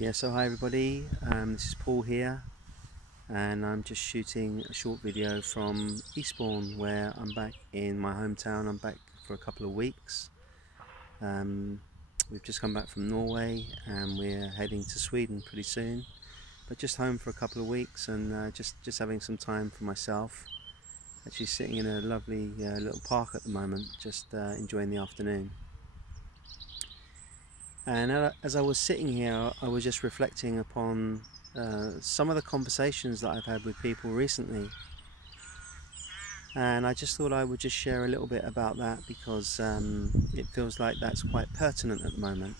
Yeah, so hi everybody, this is Paul here, and I'm just shooting a short video from Eastbourne, where I'm back in my hometown. I'm back for a couple of weeks. We've just come back from Norway and we're heading to Sweden pretty soon, but just home for a couple of weeks and just having some time for myself. Actually sitting in a lovely little park at the moment, just enjoying the afternoon. And as I was sitting here, I was just reflecting upon some of the conversations that I've had with people recently, and I just thought I would just share a little bit about that because it feels like that's quite pertinent at the moment.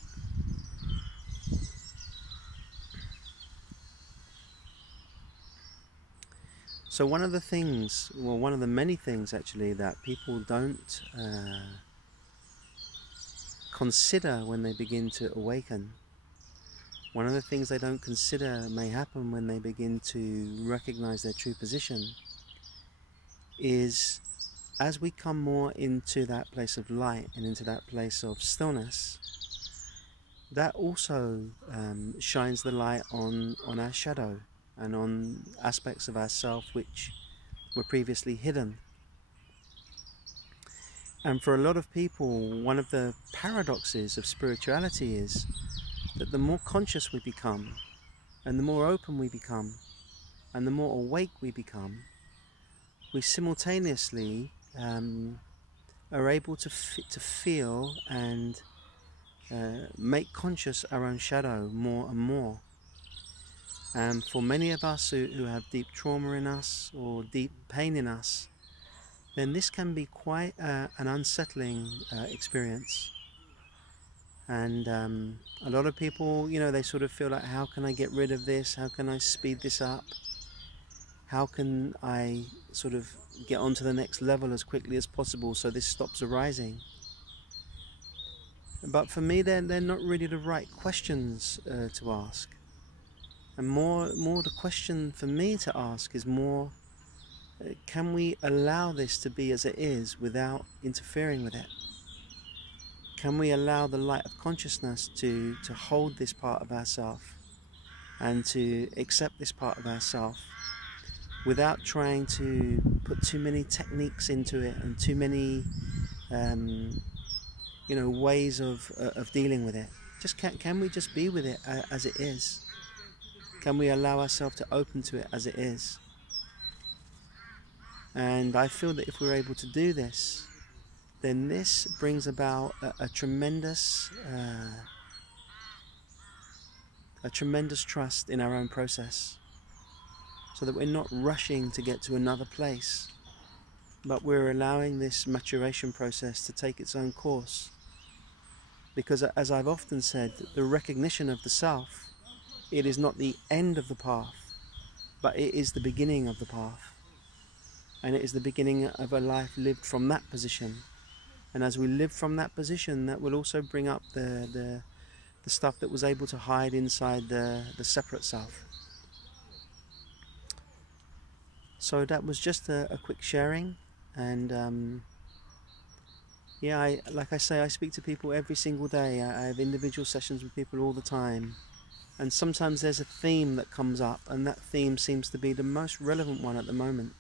So one of the things, well, one of the many things actually that people don't consider when they begin to awaken, one of the things they don't consider may happen when they begin to recognize their true position, is as we come more into that place of light and into that place of stillness, that also shines the light on our shadow and on aspects of ourself which were previously hidden. And for a lot of people, one of the paradoxes of spirituality is that the more conscious we become, and the more open we become, and the more awake we become, we simultaneously are able to feel and make conscious our own shadow more and more. And for many of us who have deep trauma in us or deep pain in us, then this can be quite an unsettling experience. And a lot of people, they sort of feel like, how can I get rid of this? How can I speed this up? How can I sort of get onto the next level as quickly as possible so this stops arising? But for me, they're not really the right questions to ask. And more the question for me to ask is more, can we allow this to be as it is without interfering with it? Can we allow the light of consciousness to hold this part of ourself and to accept this part of ourself without trying to put too many techniques into it and too many ways of dealing with it? Just can we just be with it as it is? Can we allow ourselves to open to it as it is? And I feel that if we're able to do this, then this brings about a tremendous trust in our own process, so that we're not rushing to get to another place, but we're allowing this maturation process to take its own course. Because as I've often said, the recognition of the self, it is not the end of the path, but it is the beginning of the path. And it is the beginning of a life lived from that position. And as we live from that position, that will also bring up the stuff that was able to hide inside the separate self. So that was just a quick sharing. And yeah, like I say, I speak to people every single day. I have individual sessions with people all the time. And sometimes there's a theme that comes up, and that theme seems to be the most relevant one at the moment.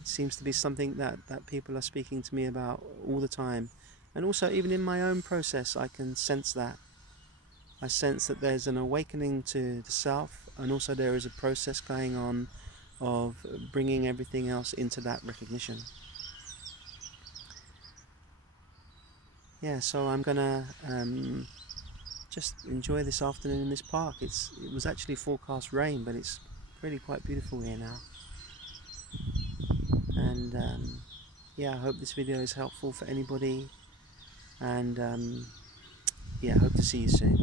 It seems to be something that people are speaking to me about all the time. And also, even in my own process, I can sense that. I sense that there's an awakening to the self, and also there is a process going on of bringing everything else into that recognition. Yeah, so I'm gonna just enjoy this afternoon in this park. It was actually forecast rain, but it's really quite beautiful here now. And yeah, I hope this video is helpful for anybody, and yeah, I hope to see you soon.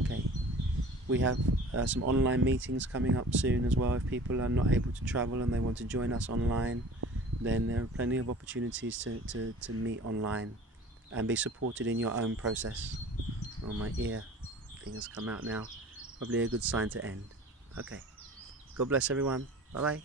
Okay, we have some online meetings coming up soon as well. If people are not able to travel and they want to join us online, then there are plenty of opportunities to meet online and be supported in your own process. Oh, my ear thing has come out now. Probably a good sign to end. Okay, God bless everyone. Bye bye.